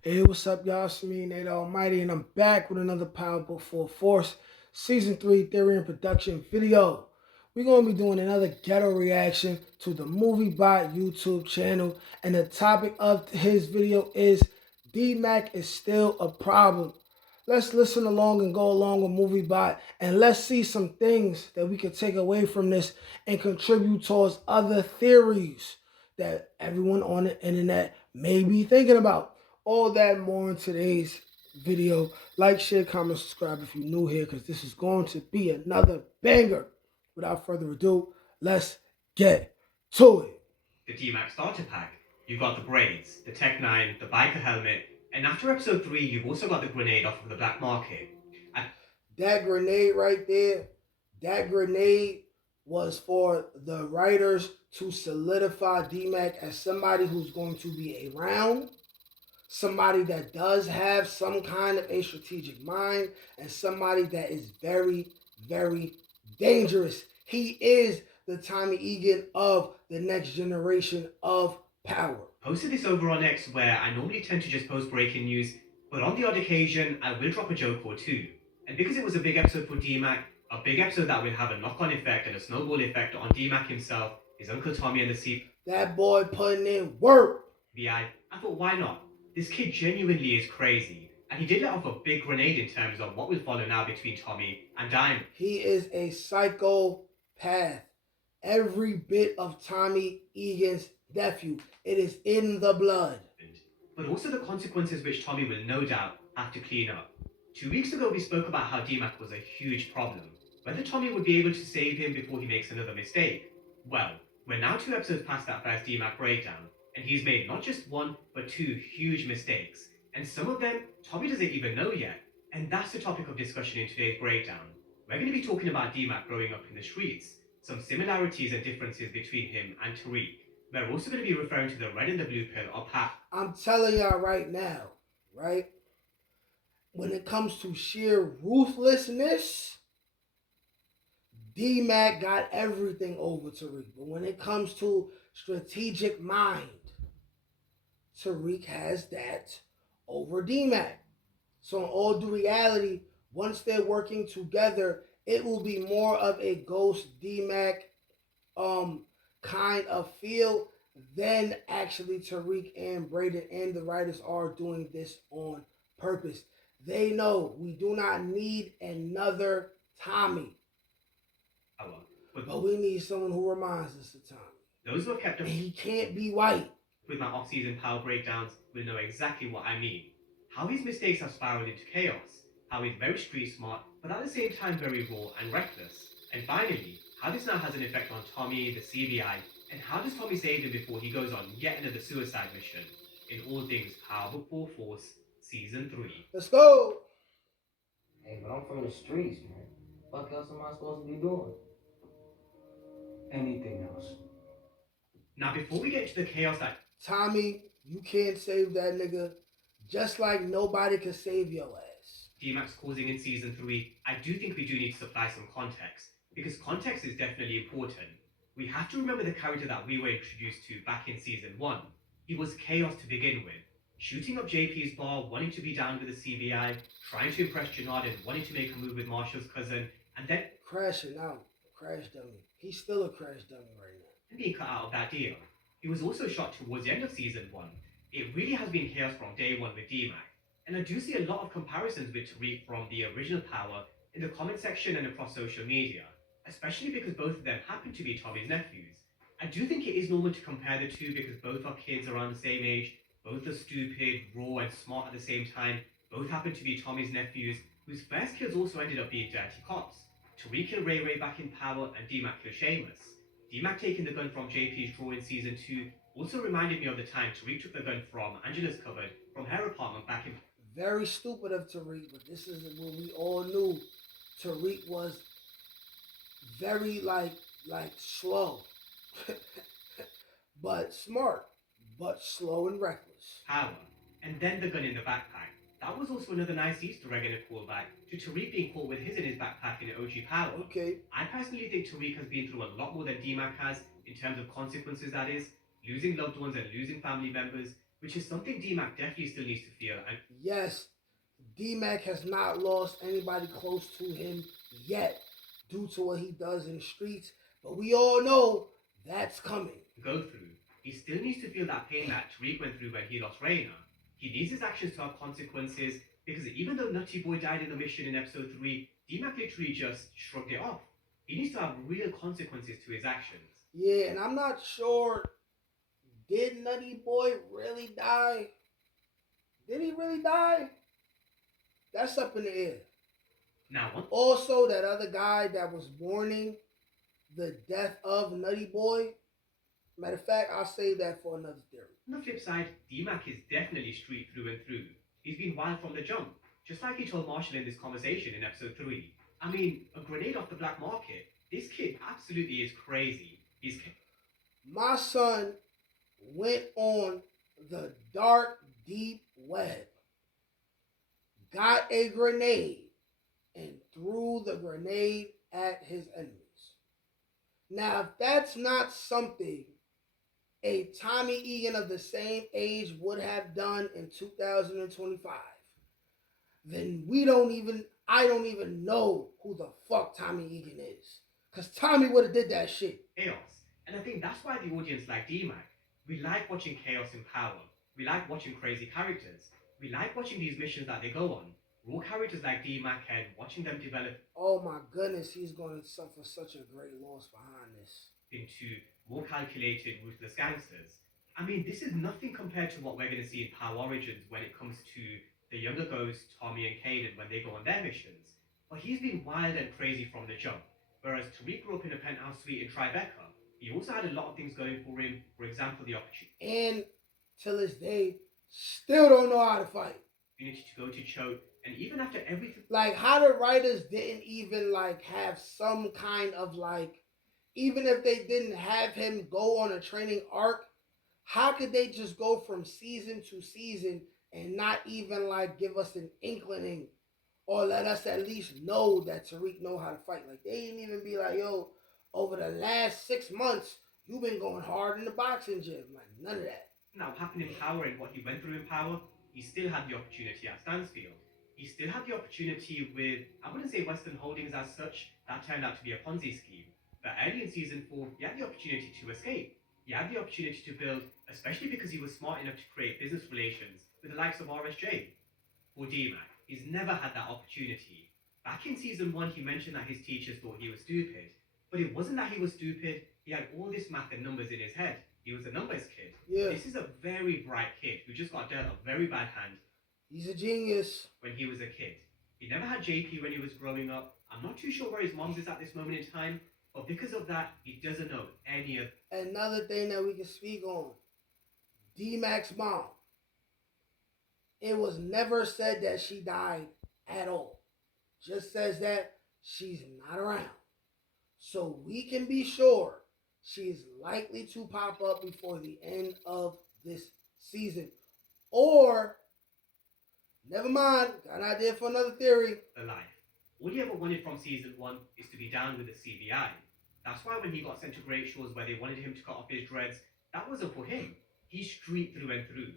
Hey, what's up, y'all? It's me, Nate Almighty, and I'm back with another Powerful Full Force Season 3 Theory and Production video. We're going to be doing another ghetto reaction to the Movie Bot YouTube channel, and the topic of his video is Dmac is still a problem. Let's listen along and go along with Movie Bot, and let's see some things that we can take away from this and contribute towards other theories that everyone on the internet may be thinking about. All that and more in today's video. Like, share, comment, subscribe if you're new here, because this is going to be another banger. Without further ado, let's get to it. The Dmac starter pack, you've got the braids, the Tech 9, the biker helmet, and after episode 3, you've also got the grenade off of the black market. That grenade right there, that grenade was for the writers to solidify Dmac as somebody who's going to be around, somebody that does have some kind of a strategic mind, and somebody that is very, very dangerous. He is the Tommy Egan of the next generation of power. Posted this over on X where I normally tend to just post breaking news, but on the odd occasion I will drop a joke or two. And because it was a big episode for Dmac, a big episode that will have a knock-on effect and a snowball effect on Dmac himself, his Uncle Tommy and the CBI, that boy putting in work. I thought, why not? This kid genuinely is crazy, and he did let off a big grenade in terms of what will follow now between Tommy and Diamond. He is a psychopath. Every bit of Tommy Egan's nephew. It is in the blood. But also the consequences which Tommy will no doubt have to clean up. 2 weeks ago, we spoke about how Dmac was a huge problem, whether Tommy would be able to save him before he makes another mistake. Well, we're now 2 episodes past that first Dmac breakdown, and he's made not just one, but two huge mistakes. And some of them, Tommy doesn't even know yet. And that's the topic of discussion in today's breakdown. We're going to be talking about Dmac growing up in the streets, some similarities and differences between him and Tariq. We're also going to be referring to the red and the blue pill of how. I'm telling y'all right now, right? When it comes to sheer ruthlessness, Dmac got everything over Tariq. But when it comes to strategic mind, Tariq has that over Dmac. So in all due reality, once they're working together, it will be more of a Ghost Dmac kind of feel than actually Tariq and Braden and the writers are doing this on purpose. They know we do not need another Tommy. But we need someone who reminds us of Tommy. Those who have kept up, and he can't be white. With my off-season power breakdowns will know exactly what I mean. How his mistakes have spiraled into chaos, how he's very street smart, but at the same time very raw and reckless. And finally, how this now has an effect on Tommy, the CBI, and how does Tommy save him before he goes on yet another suicide mission? In all things Powerful Force Season 3. Let's go! Hey, but I'm from the streets, man. What else am I supposed to be doing? Anything else. Now, before we get to the chaos that Tommy, you can't save that nigga, just like nobody can save your ass. Dmac's causing in Season 3, I do think we do need to supply some context, because context is definitely important. We have to remember the character that we were introduced to back in Season 1. He was chaos to begin with, shooting up JP's bar, wanting to be down with the CBI, trying to impress Jannard and wanting to make a move with Marshall's cousin, and then crashing out, crash dummy. He's still a crash dummy right now. And being cut out of that deal. He was also shot towards the end of Season 1. It really has been chaos from day one with Dmac, and I do see a lot of comparisons with Tariq from the original Power in the comment section and across social media, especially because both of them happen to be Tommy's nephews. I do think it is normal to compare the two because both are kids around the same age, both are stupid, raw and smart at the same time, both happen to be Tommy's nephews, whose first kills also ended up being dirty cops. Tariq killed Ray Ray back in Power and Dmac killed Seamus. Dmac taking the gun from JP's drawer in Season 2 also reminded me of the time Tariq took the gun from Angela's cupboard from her apartment back in. Very stupid of Tariq, but this is what we all knew. Tariq was very like slow, but smart, but slow and reckless. Power, and then the gun in the backpack. That was also another nice Easter egg and a callback to Tariq being caught with his in his backpack in OG Power. Okay. I personally think Tariq has been through a lot more than Dmac has, in terms of consequences that is, losing loved ones and losing family members, which is something Dmac definitely still needs to feel. And Yes, Dmac has not lost anybody close to him yet due to what he does in the streets, but we all know that's coming. go through, he still needs to feel that pain that Tariq went through when he lost Reyna. He needs his actions to have consequences because even though Nutty Boy died in the mission in episode 3, Dmac literally just shrugged it off. He needs to have real consequences to his actions. Yeah, and I'm not sure, did Nutty Boy really die? Did he really die? That's up in the air. Now, Also, that other guy that was mourning the death of Nutty Boy, matter of fact, I'll save that for another theory. on the flip side, Dmac is definitely street through and through. He's been wild from the jump, just like he told Marshall in this conversation in episode 3. I mean, a grenade off the black market. This kid absolutely is crazy. My son went on the dark, deep web, got a grenade, and threw the grenade at his enemies. Now, if that's not something a Tommy Egan of the same age would have done in 2025, then I don't even know who the fuck Tommy Egan is. Because Tommy would have did that shit. Chaos. And I think that's why the audience like Dmac. We like watching chaos in power. We like watching crazy characters. We like watching these missions that they go on. Raw characters like Dmac and watching them develop. Oh my goodness, he's going to suffer such a great loss behind this. Into more calculated, ruthless gangsters. I mean, this is nothing compared to what we're going to see in Power Origins when it comes to the younger ghosts, Tommy and Kaden, when they go on their missions. But he's been wild and crazy from the jump. Whereas Tariq grew up in a penthouse suite in Tribeca. He also had a lot of things going for him. For example, the opportunity. And till this day, still don't know how to fight. To go to Choke, and even after everything. Like, how the writers didn't even, like, have some kind of, like, even if they didn't have him go on a training arc, how could they just go from season to season and not even, like, give us an inkling or let us at least know that Tariq know how to fight? Like, they didn't even be like, yo, over the last 6 months, you've been going hard in the boxing gym. Like, none of that. Now, what happened in Power and what he went through in Power, he still had the opportunity at Stansfield. He still had the opportunity with, I wouldn't say Western Holdings as such, that turned out to be a Ponzi scheme. But early in Season 4, he had the opportunity to escape. He had the opportunity to build, especially because he was smart enough to create business relations with the likes of RSJ. For Dmac, he's never had that opportunity. Back in Season 1, he mentioned that his teachers thought he was stupid. But it wasn't that he was stupid, he had all this math and numbers in his head. He was a numbers kid. Yeah. This is a very bright kid who just got dealt a very bad hand. He's a genius. When he was a kid. He never had JP when he was growing up. I'm not too sure where his mom's is at this moment in time, but because of that, he doesn't know any of. Another thing that we can speak on, Dmac's mom. It was never said that she died at all. Just says that she's not around. So we can be sure she is likely to pop up before the end of this season. Or, never mind, got an idea for another theory. The life. All he ever wanted from Season 1 is to be down with the CBI. That's why when he got sent to Great Shores where they wanted him to cut off his dreads, that wasn't for him. He's street through and through.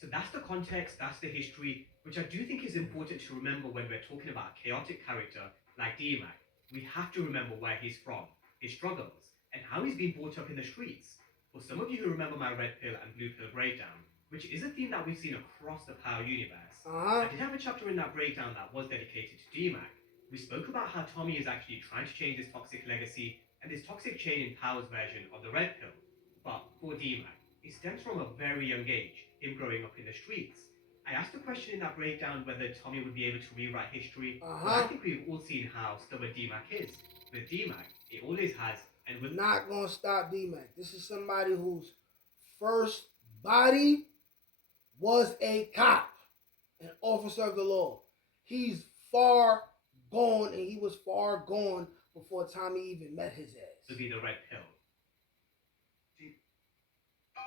So that's the context, that's the history, which I do think is important to remember when we're talking about a chaotic character like Dmac. We have to remember where he's from, his struggles, and how he's been brought up in the streets. For some of you who remember my Red Pill and Blue Pill breakdown, which is a theme that we've seen across the Power universe, I did have a chapter in that breakdown that was dedicated to Dmac. We spoke about how Tommy is actually trying to change this toxic legacy and this toxic chain in Power's version of the Red Pill. But for Dmac, it stems from a very young age, him growing up in the streets. I asked a question in that breakdown whether Tommy would be able to rewrite history, but I think we've all seen how stubborn Dmac is. With Dmac, it always has, and we're not going to stop Dmac. This is somebody whose first body was a cop, an officer of the law. He's far gone, and he was far gone before Tommy even met his ass. To be the Red Pill.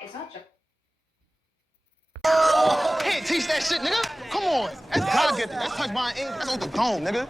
It's not just. Can't teach that shit, nigga. Come on. That's God gifted. That's touched by an ink. That's on the dome, nigga.